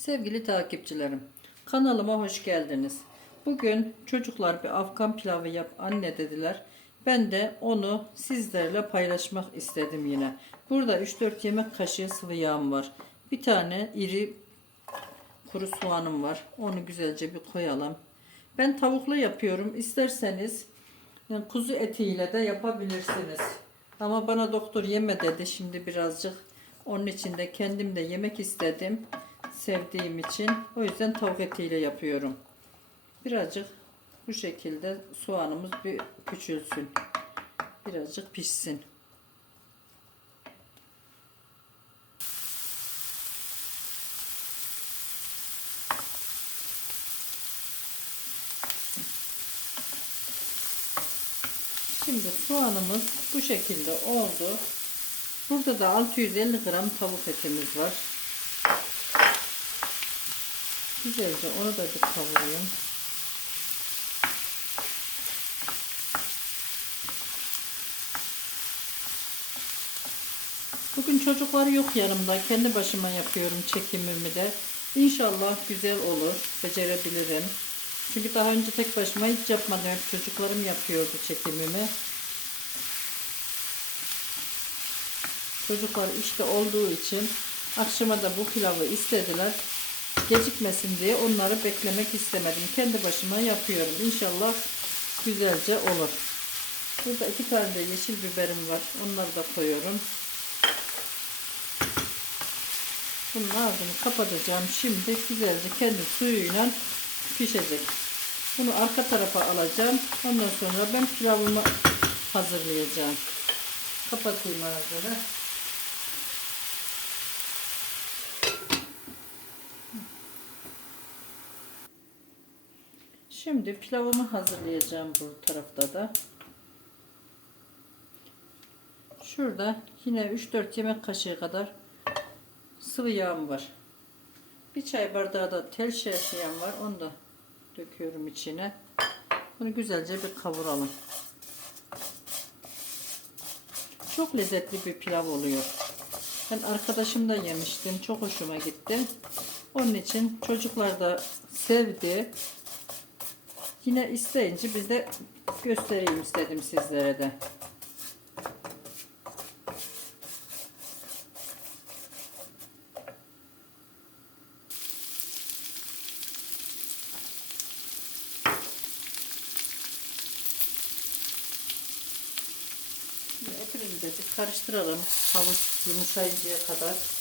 Sevgili takipçilerim, kanalıma hoş geldiniz. Bugün çocuklar bir Afgan pilavı yap anne dediler. Ben de onu sizlerle paylaşmak istedim yine. Burada 3-4 yemek kaşığı sıvı yağım var. Bir tane iri kuru soğanım var. Onu güzelce bir koyalım. Ben tavuklu yapıyorum. İsterseniz yani kuzu etiyle de yapabilirsiniz. Ama bana doktor yeme dedi şimdi birazcık. Onun için de kendim de yemek istedim. Sevdiğim için. O yüzden tavuk etiyle yapıyorum. Birazcık bu şekilde soğanımız bir küçülsün. Birazcık pişsin. Şimdi soğanımız bu şekilde oldu. Burada da 650 gram tavuk etimiz var. Güzelce onu da bir kavurayım. Bugün çocuklar yok yanımda. Kendi başıma yapıyorum çekimimi de. İnşallah güzel olur. Becerebilirim. Çünkü daha önce tek başıma hiç yapmadım. Hep çocuklarım yapıyordu çekimimi. Çocuklar işte olduğu için akşama da bu pilavı istediler. Gecikmesin diye onları beklemek istemedim. Kendi başıma yapıyorum. İnşallah güzelce olur. Burada iki tane de yeşil biberim var. Onları da koyuyorum. Bunun ağzını kapatacağım. Şimdi güzelce kendi suyuyla pişecek. Bunu arka tarafa alacağım. Ondan sonra ben pilavımı hazırlayacağım. Kapatayım ağzını. Şimdi pilavımı hazırlayacağım bu tarafta da. Şurada yine 3-4 yemek kaşığı kadar sıvı yağım var. Bir çay bardağı da tel şehriyem var. Onu da döküyorum içine. Bunu güzelce bir kavuralım. Çok lezzetli bir pilav oluyor. Ben arkadaşım da yemiştim. Çok hoşuma gitti. Onun için çocuklar da sevdi. Yine isteyince biz de göstereyim istedim sizlere de. Etimizi de karıştıralım. Havuç yumuşayıncaya kadar.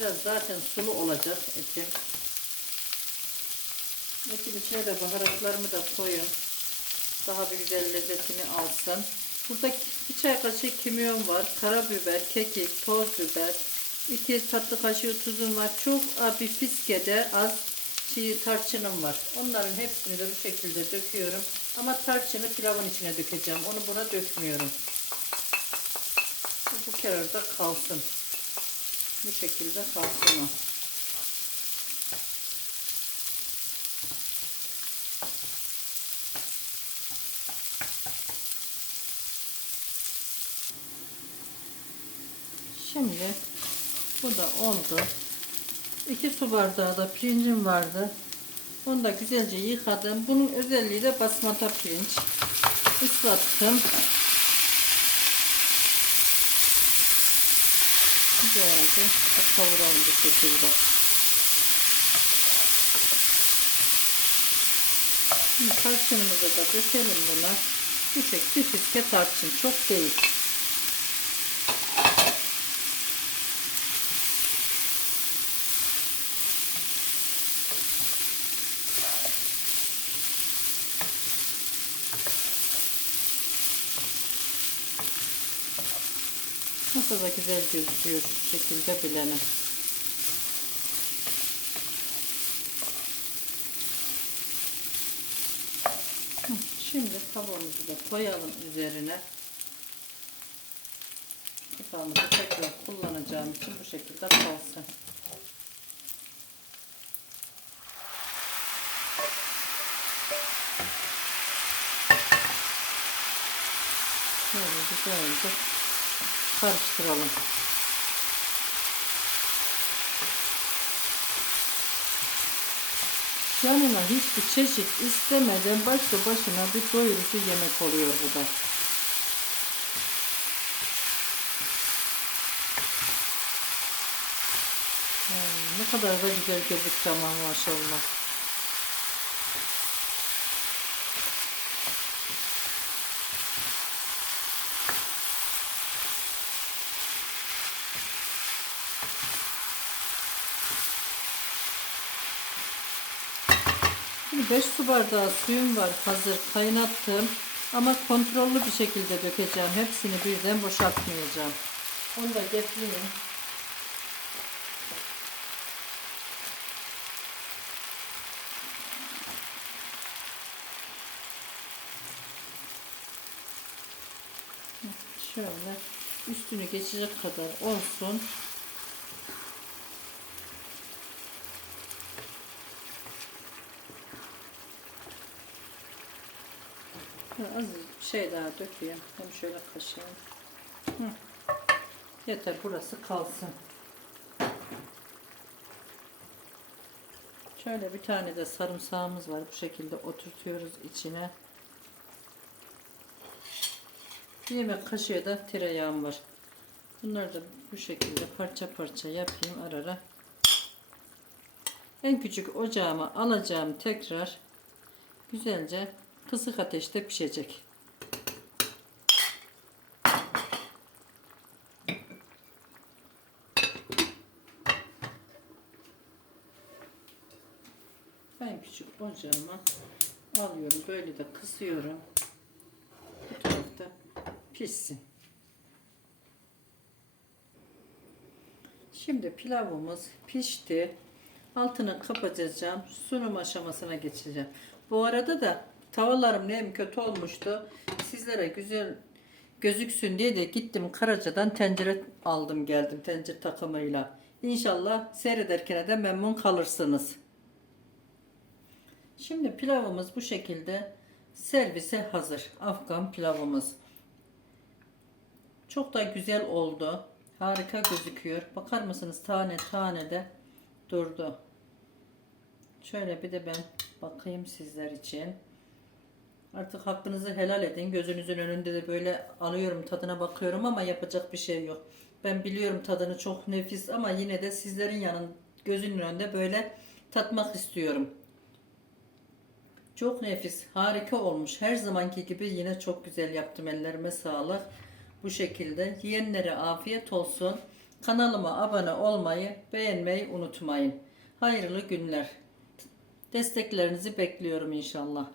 Biraz zaten sulu olacak etim. Etin içine de baharatlarımı da koyun. Daha bir güzel lezzetini alsın. Burada bir çay kaşığı kimyon var. Karabiber, kekik, toz biber. iki tatlı kaşığı tuzum var. Çok bir fiskede az çiğ tarçınım var. Onların hepsini de bu şekilde döküyorum. Ama tarçını pilavın içine dökeceğim. Onu buna dökmüyorum. Bu kenarda kalsın. Bu şekilde o. Şimdi bu da oldu. 2 su bardağı da pirincim vardı. Onu da güzelce yıkadım. Bunun özelliği de basmata pirinç. Islattım. Güzelce kavuralım bu şekilde. Şimdi tarçınımızı da dökelim buna. Bu şekilde fiske tarçın. Çok değil. Nasıl da güzel gözüküyor şu şekilde bilene. Hı, Şimdi tavuğumuzu da koyalım üzerine. Kapağımızı tekrar kullanacağım için bu şekilde kalsın. Böyle güzelce karıştıralım. Yanına hiçbir çeşit istemeden başlı başına bir doyurucu yemek oluyor bu da. Ne kadar da güzel gözüktü ama maşallah. Şimdi 5 su bardağı suyum var hazır kaynattım. Ama kontrollü bir şekilde dökeceğim. Hepsini birden boşaltmayacağım. Onu da getireyim. Şöyle üstünü geçecek kadar olsun. Az şey daha dökeyim. Hem şöyle kaşıyım. Yeter burası kalsın. Şöyle bir tane de sarımsağımız var. Bu şekilde oturtuyoruz içine. Bir yemek kaşığı da tereyağım var. Bunları da bu şekilde parça parça yapayım ara ara. En küçük ocağıma alacağım tekrar güzelce kısık ateşte pişecek. Ben küçük ocağıma alıyorum. Böyle de kısıyorum. Bu tarafta pişsin. Şimdi pilavımız pişti. Altını kapatacağım. Sunum aşamasına geçeceğim. Bu arada da tavalarım nem kötü olmuştu. Sizlere güzel gözüksün diye de gittim Karaca'dan tencere aldım geldim tencere takımıyla. İnşallah seyrederken de memnun kalırsınız. Şimdi pilavımız bu şekilde servise hazır. Afgan pilavımız. Çok da güzel oldu. Harika gözüküyor. Bakar mısınız tane tane de durdu. Şöyle bir de ben bakayım sizler için. Artık hakkınızı helal edin. Gözünüzün önünde de böyle alıyorum tadına bakıyorum ama yapacak bir şey yok. Ben biliyorum tadını çok nefis ama yine de sizlerin yanın gözünün önünde böyle tatmak istiyorum. Çok nefis, harika olmuş. Her zamanki gibi yine çok güzel yaptım. Ellerime sağlık. Bu şekilde yiyenlere afiyet olsun. Kanalıma abone olmayı, beğenmeyi unutmayın. Hayırlı günler. Desteklerinizi bekliyorum inşallah.